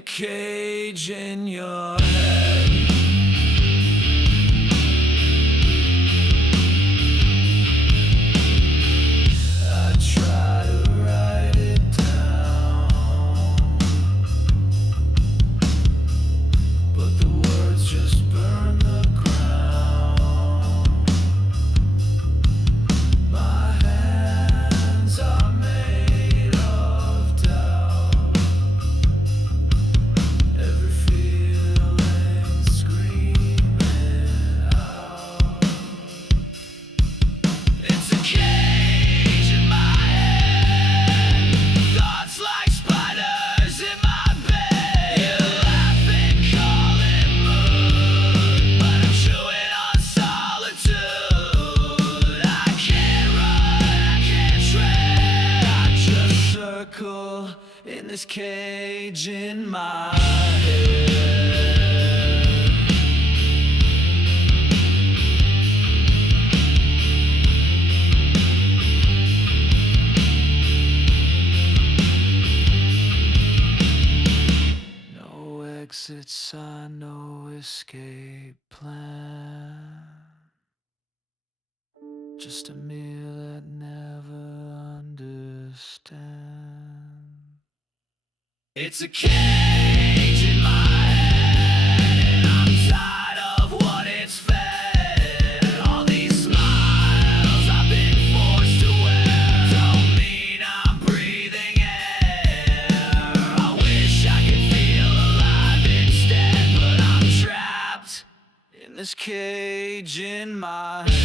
a cage in your head. I try to write it down, but the words just burn the ground. My hands are made of doubt. Every feeling screaming out. It's a cage in my head. Thoughts like spiders in my bed. You laugh and call it mood, but I'm chewing on solitude. I can't run, I can't tread. I just circle in this cage in my head. No exit sign, no escape plan. Just a meal that never understands. It's a cage in my head, and I'm tired of what it's fed. All these smiles I've been forced to wear don't mean I'm breathing air. I wish I could feel alive instead, but I'm trapped in this cage in my head.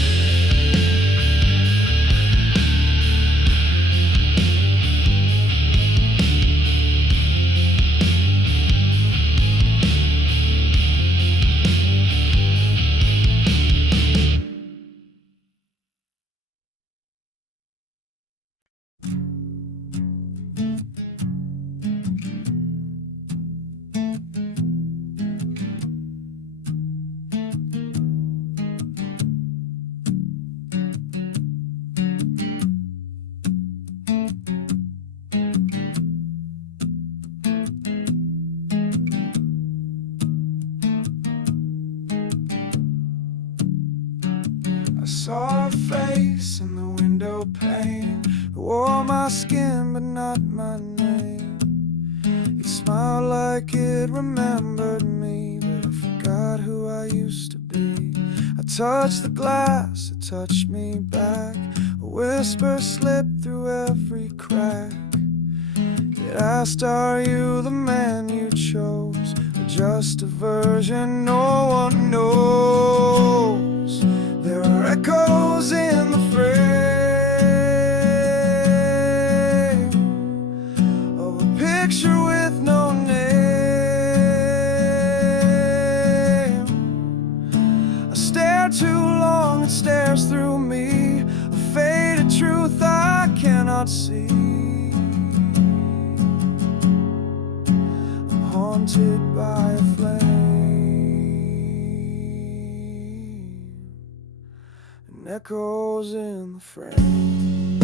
I saw a face in the window pane. It wore my skin but not my name. It smiled like it remembered me, but I forgot who I used to be. I touched the glass, it touched me back. A whisper slipped through every crack. It asked, are you the man you chose, or just a version no one knows? There are echoes in the frame of a picture with no name. I stare too long, it stares through me, a faded truth I cannot see. I'm haunted by a flame, and echoes in the frame.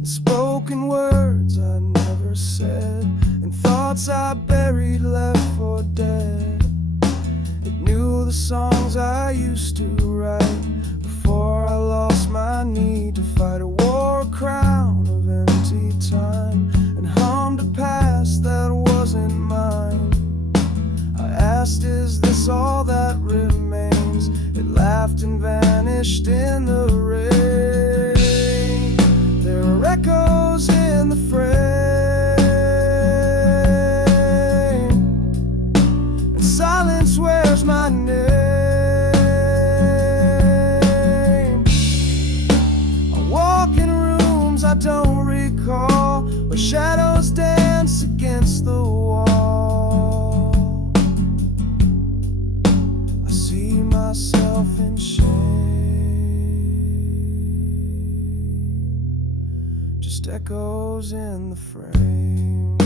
The spoken words I never said, and thoughts I buried left for dead. It knew the songs I used to write before I lost my need to fight a war crown of empty time, and hummed a past that wasn't mine. I asked, is this all that remains? It laughed and vanished in the rain. There are echoes in the frame, and silence wears my name. I walk in rooms I don't recall, where shadows dance against the wall. I see myself in shame, just echoes in the frame.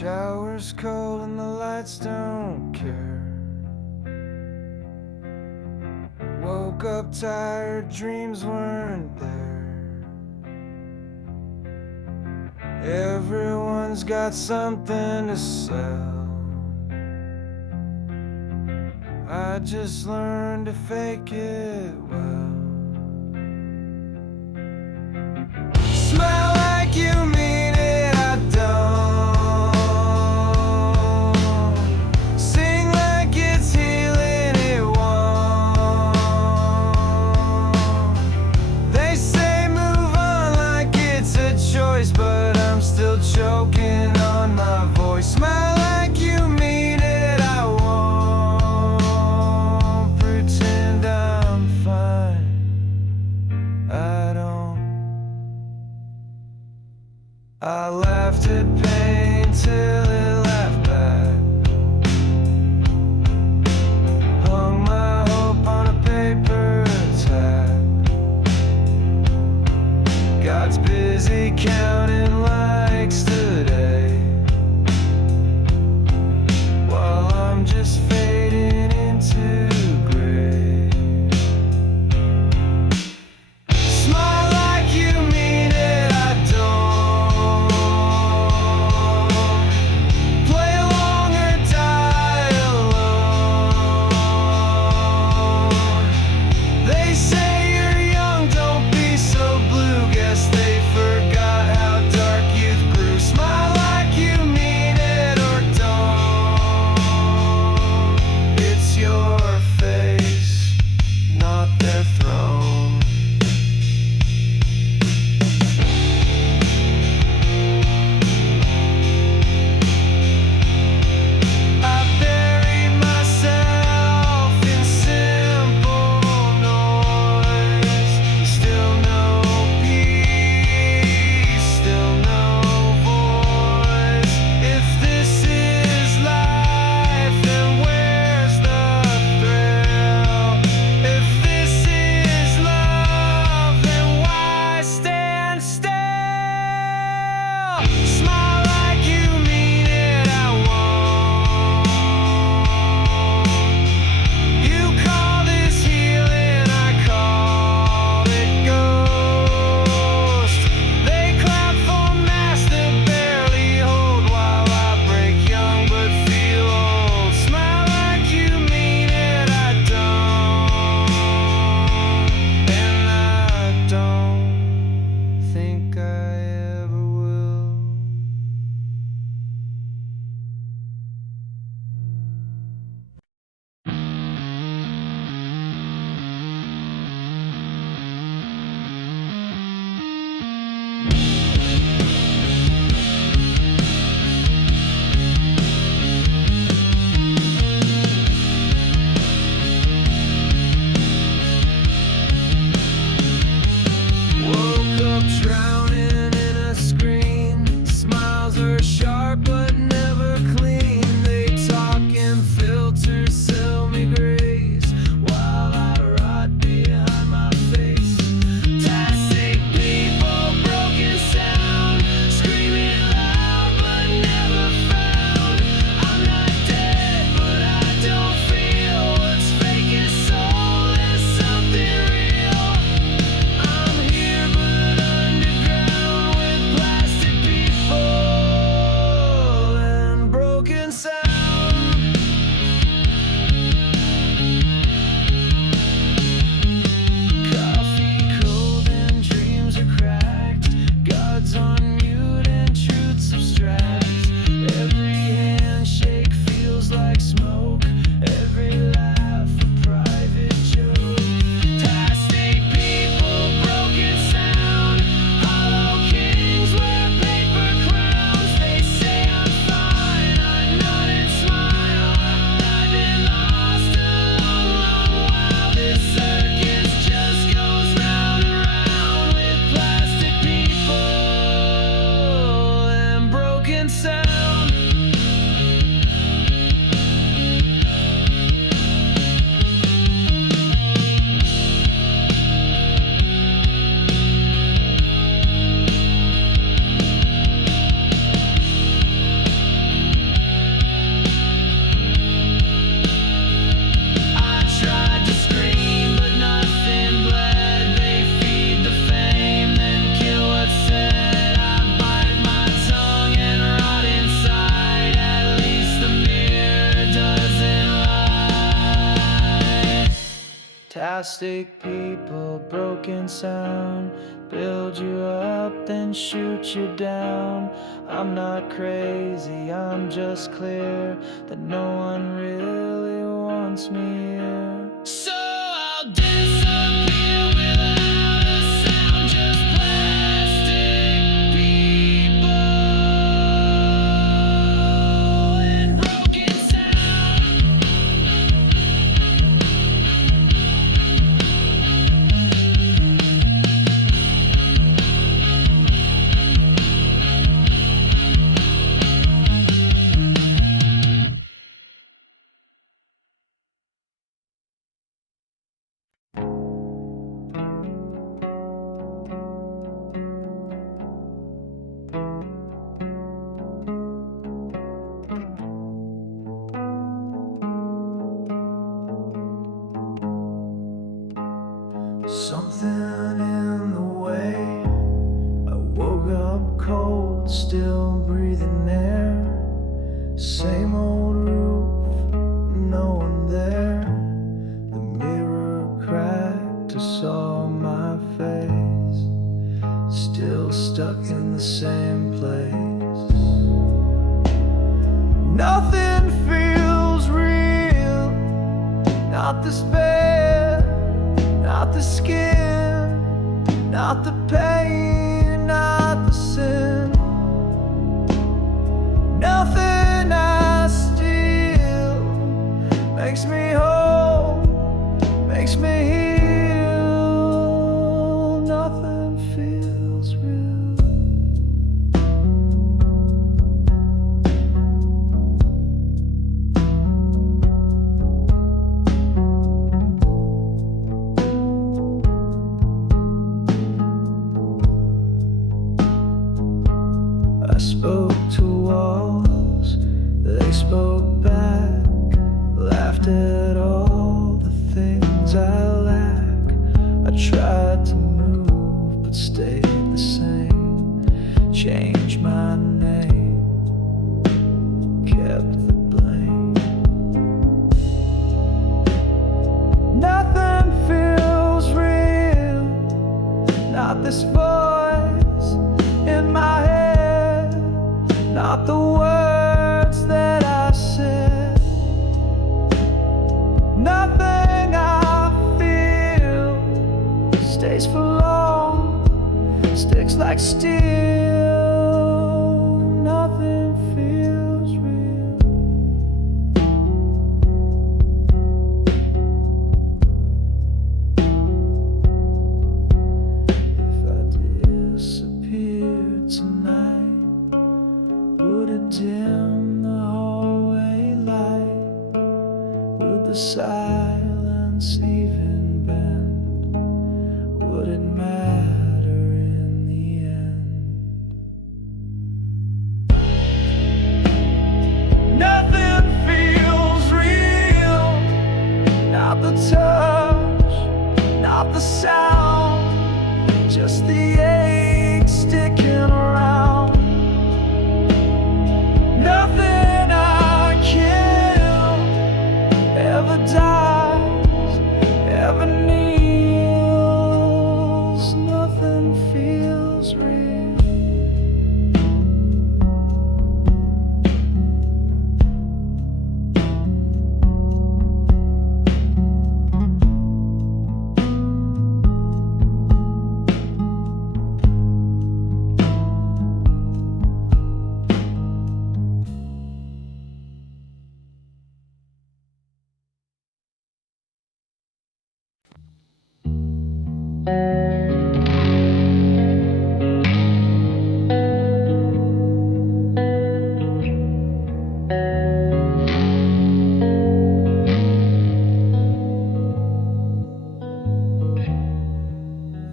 shower's cold and the lights don't care. Woke up tired, dreams weren't there. Everyone's got something to sell. I just learned to fake it well. Smile like you mean it, I don't. Sing like it's healing, it won't. They say move on like it's a choice, but I'm still choking on my voice. Smile like you mean it, I won't pretend I'm fine. plastic people, broken sound, build you up, then shoot you down. I'm not crazy, I'm just clear that no one really wants me here. So I'll disappear without a sound, just plastic people and broken sound. Something in the way I woke up cold, still breathing air. Same old roof, no one there. The mirror cracked, I saw my face, still stuck in the same place. Nothing feels real, not this bed, not the skin, not the pain, not the sin. Nothing I steal makes me whole, makes me heal. Nothing feels real. I spoke to walls, they spoke back, laughed at all the things I lack. I tried to move but stayed the same, changed my name, kept the blame. Nothing feels real, not this voice in my head, not the words that I said. Nothing I feel stays for long, sticks like steel. Nothing feels real. If I disappeared tonight, would it dim the hallway light? Would the silence even bend? Would it matter in the end? Nothing feels real, not the touch, not the sound, just the ache sticking around. Nothing I kill ever dies, ever kneels. Nothing feels real.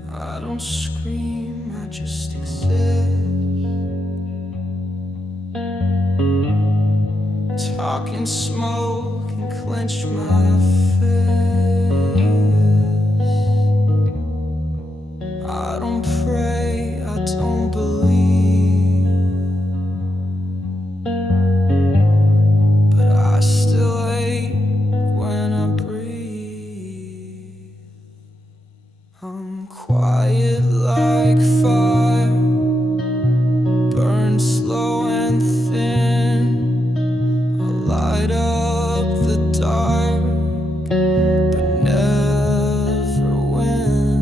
I don't scream, I just exist. Talk and smoke and clench my fist. I don't pray, I don't believe, but I still hate when I breathe. light up the dark, but never win.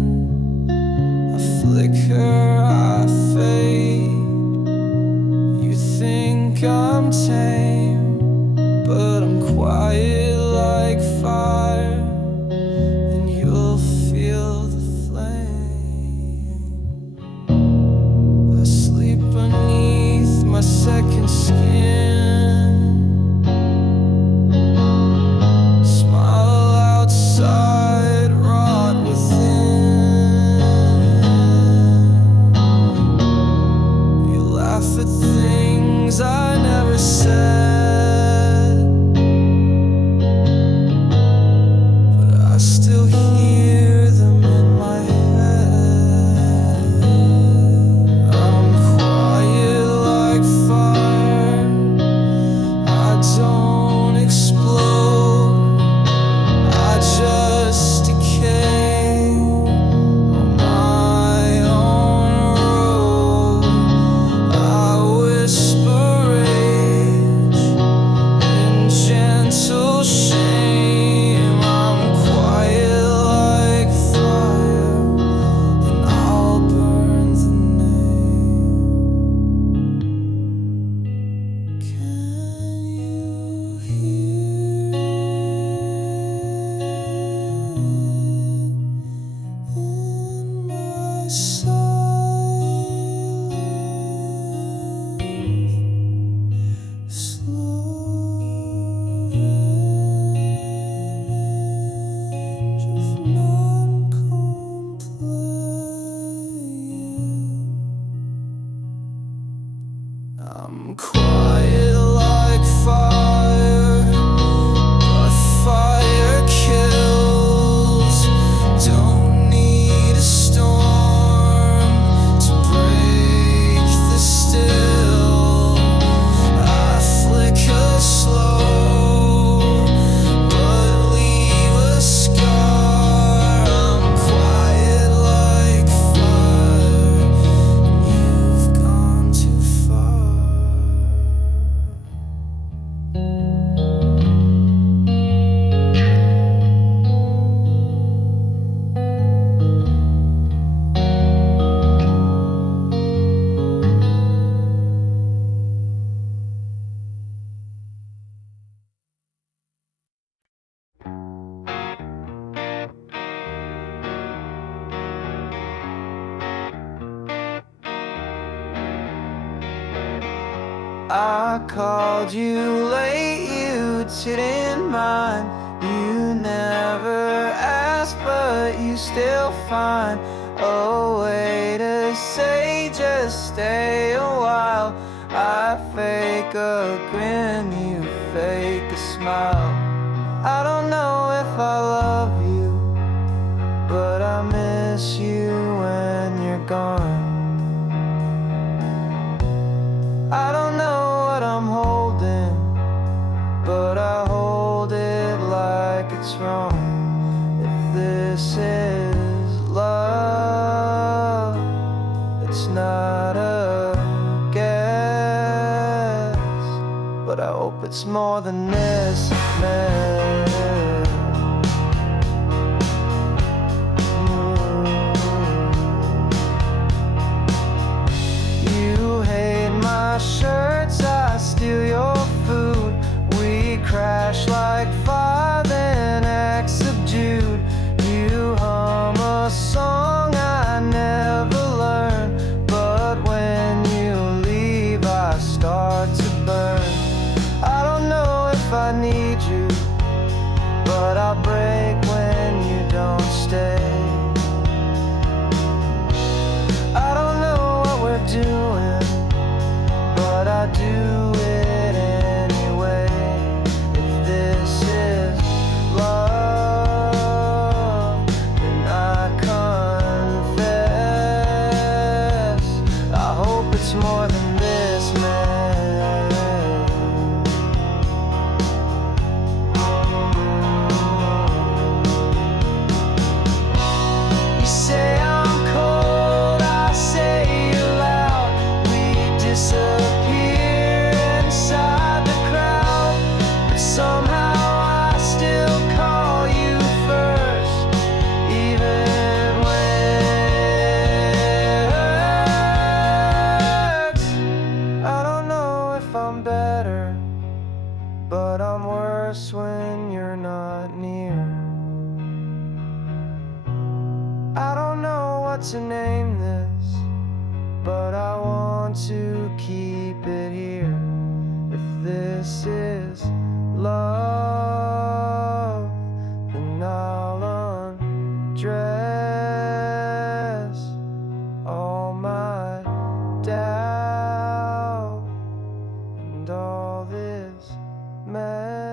I flicker, I fade. You think I'm tame, but I'm quiet like fire, and you'll feel the flame. I sleep beneath my second skin, smile outside, rot within. You laugh at things I never said, but I still hear them in my head. I'm quiet like fire, I don't explode, I just decay on my own road. I whisper rage in gentle shame. I'm quiet like fire, and I'll burn the name. Can you hear it in my silence? Slow range of non-complaint. I'm quiet like fire, but fire kills. Don't need a storm to break the still. I flicker slow, but leave a scar. I'm quiet like fire, and you've gone too far. I called you late, you didn't mind. You never asked, but you still find a way to say just stay a while. I fake a grin, you fake a smile. I don't know if I love you, but I miss you when you're gone. I don't know what I'm holding, but I hold it like it's wrong. If this is love, it's not a guess, but I hope it's more than this, man. You hate my shirts, I steal your food. We crash like fire, then act subdued. You hum a song I never learned, but when you leave I start to burn. I don't know if I need you, but I'll break when you don't stay. I don't know what we're doing, but I do it anyway. If this is love, then I confess. I hope it's more than this, man. but I'm worse when you're not near. I don't know what to name this, but I want to keep it here. If this is love, then I'll undress all my doubt and all this mess.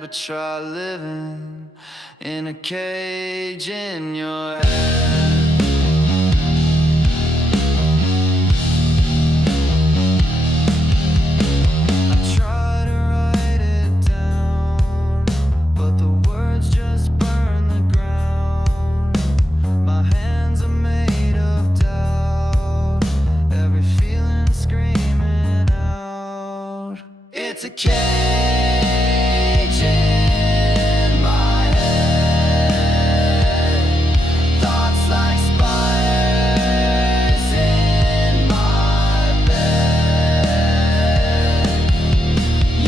But try living in a cage in your head. I try to write it down, but the words just burn the ground. My hands are made of doubt, every feeling screaming out. It's a cage in my head, thoughts like spiders in my bed.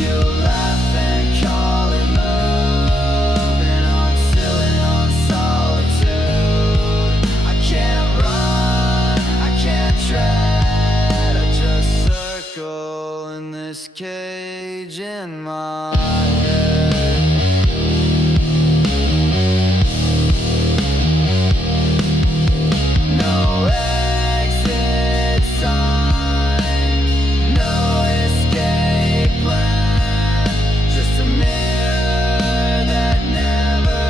You laugh and call it moving on, silly on solitude. I can't run, I can't tread, I just circle in this cage in my head. No exit sign, no escape plan, just a mirror that never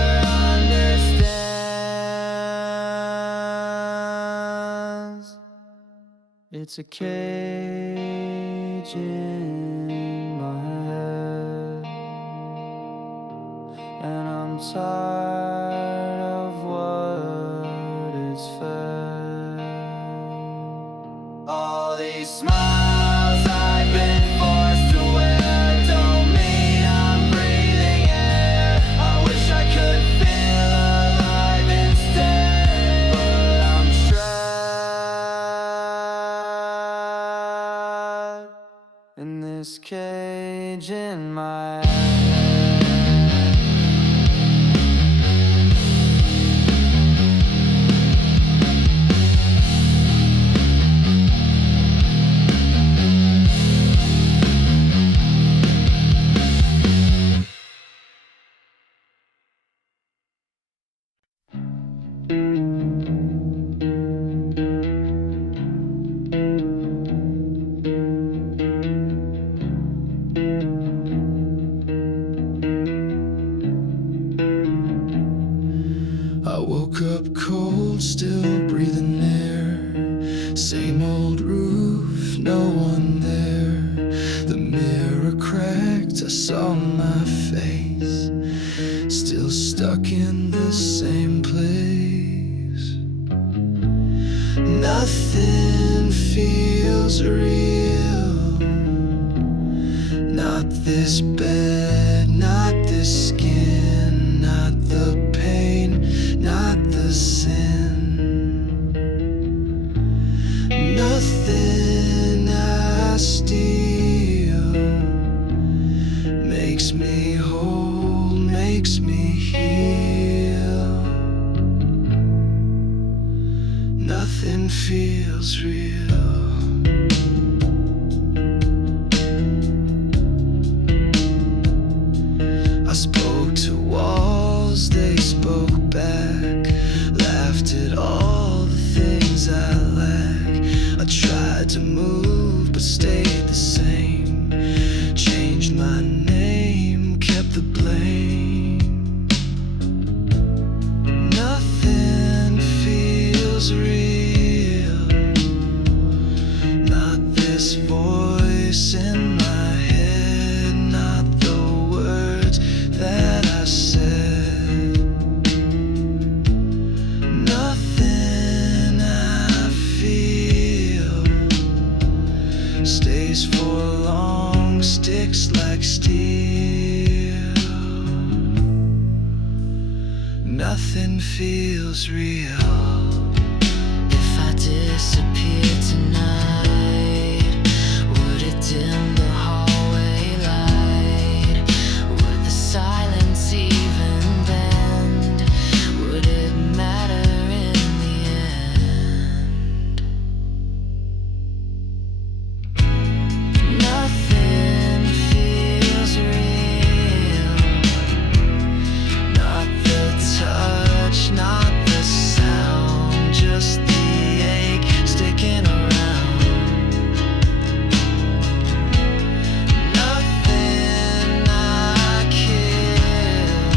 understands. It's a cage in my head, and I'm tired of what is fed. All these smiles I've been forced to wear don't mean I'm breathing air. I wish I could feel alive instead, but I'm trapped in this cage in my head. I woke up cold, still breathing air. Same old roof, no one there. The mirror cracked, I saw my face, still stuck in the same place. Nothing feels real. Not this bed, not this skin, not the pain, not the sin. Nothing I steal makes me whole, makes me heal. Nothing feels real. I spoke to walls, they spoke back, laughed at all the things I lack. I tried to move but stayed the same, changed my name, kept the blame. Nothing feels real. Not this voice in my head, not the words that I said. Nothing I feel stays for long, sticks like steel. Nothing feels real. If I disappear tonight, would it dim the hallway light? Would the silence even bend? Would it matter in the end? Nothing feels real. Not the touch, not the sound, just the ache sticking around. Nothing I kill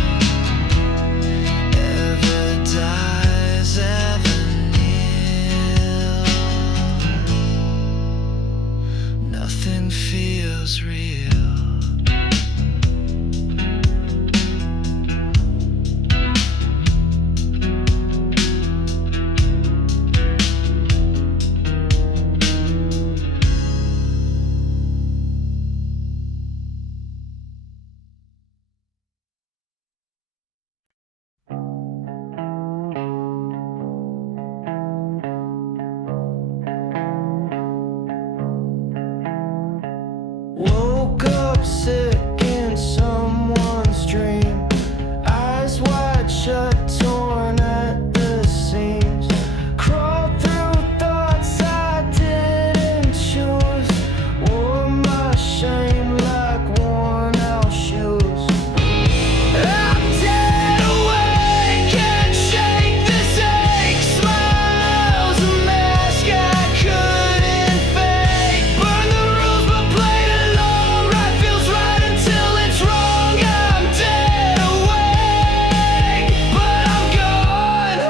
ever dies, ever kneel. Nothing feels real. Woke up sick in someone's dream, eyes wide shut, torn at the seams. Crawled through thoughts I didn't choose, wore my shame like worn out shoes. I'm dead awake, can't shake this ache. Smiles a mask I couldn't fake. Burn the rules but played along. Right feels right until it's wrong. I'm dead awake, but I'm gone.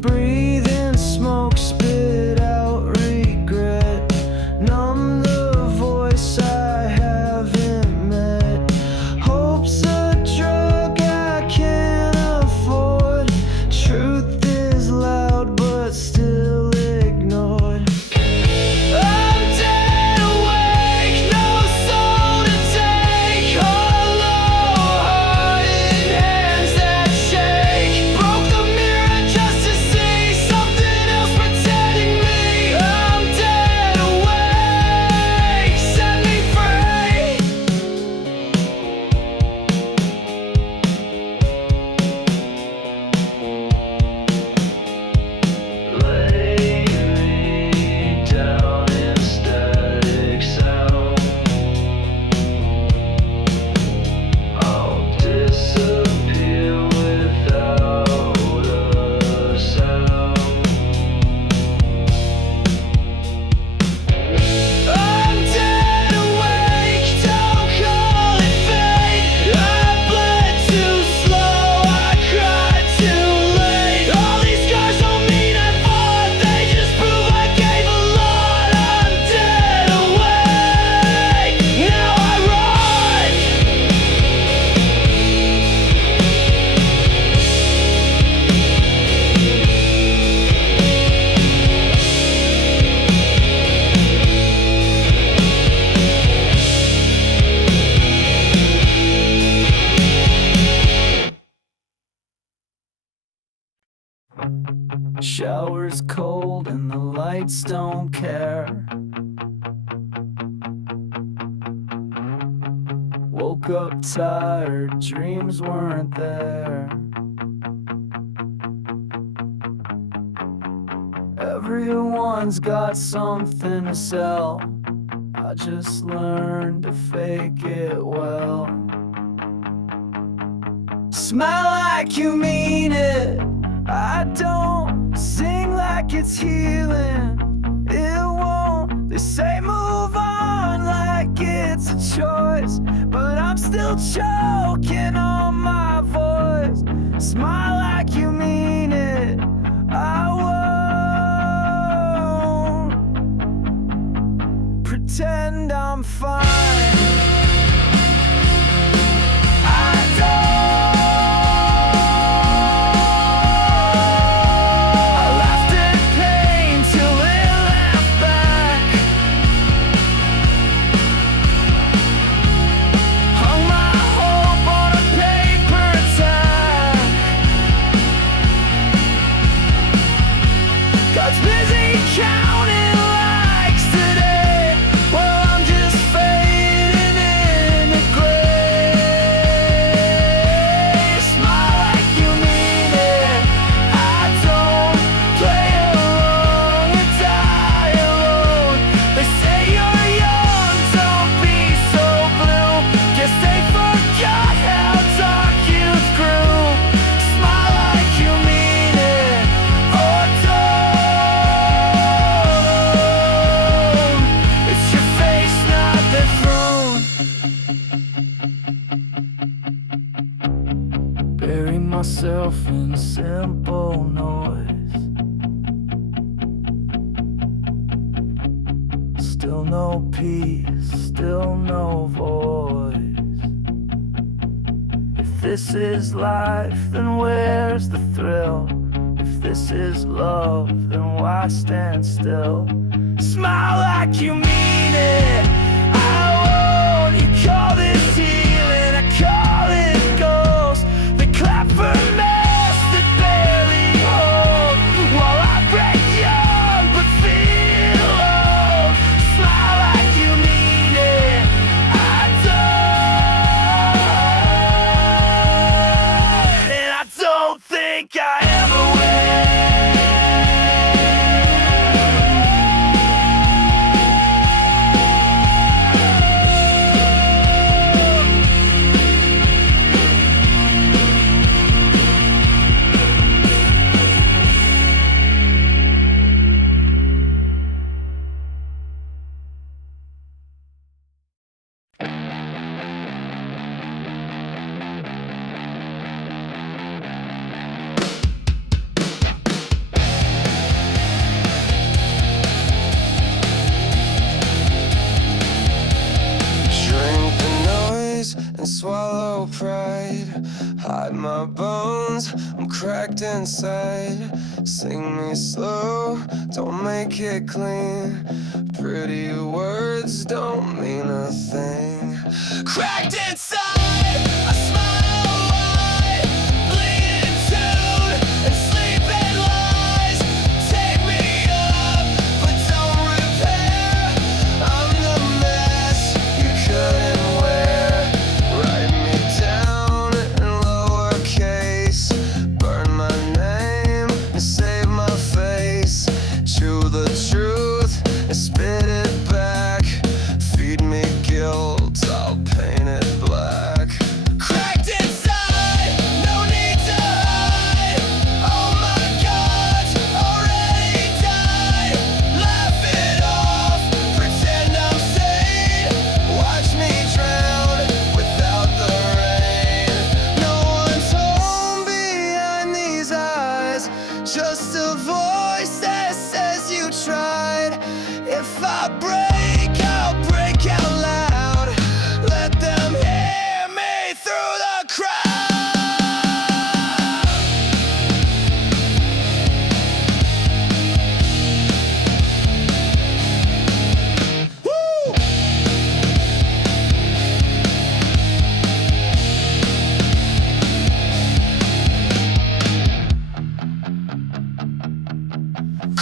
Breathe in smoke, spit out regret. Numb the voice I haven't met. Hope's a drug I can't afford. Truth is loud but still ignored. I'm dead awake, no soul to take. Hollow-hearted hands that shake. Broke the mirror just to see Shower's cold and the lights don't care. Woke up tired, dreams weren't there. Everyone's got something to sell. I just learned to fake it well. Smile like you mean it. I don't sing like it's healing. It won't. They say move on like it's a choice, but I'm still choking on my voice. Smile like you mean it. I won't pretend I'm fine. Bury myself in simple noise. Still no peace, still no voice. If this is life, then where's the thrill? If this is love, then why stand still? Smile like you mean it. I won't. You call this healing, I call it ghost. They clap for mess that barely hold, while I break young but feel old. Smile like you mean it. I don't, and I don't think I ever will. And swallow pride, hide my bones, I'm cracked inside. Sing me slow, don't make it clean. Pretty words don't mean a thing. Cracked inside, I smile wide, bleed in tune, and sleeping lies take me up, but don't repair. I'm the mess you couldn't wear. Write me down in lowercase, burn my name and save my face. Chew the truth and spit it back. Feed me guilt, I'll paint it black. Cracked inside, no need to hide. Oh my God, already died. Laugh it off, pretend I'm sane. Watch me drown without the rain. No one's home behind these eyes, just a voice that says you tried. If I break, I'll break out loud. Let them hear me through the crowd. Woo!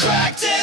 Cracked it.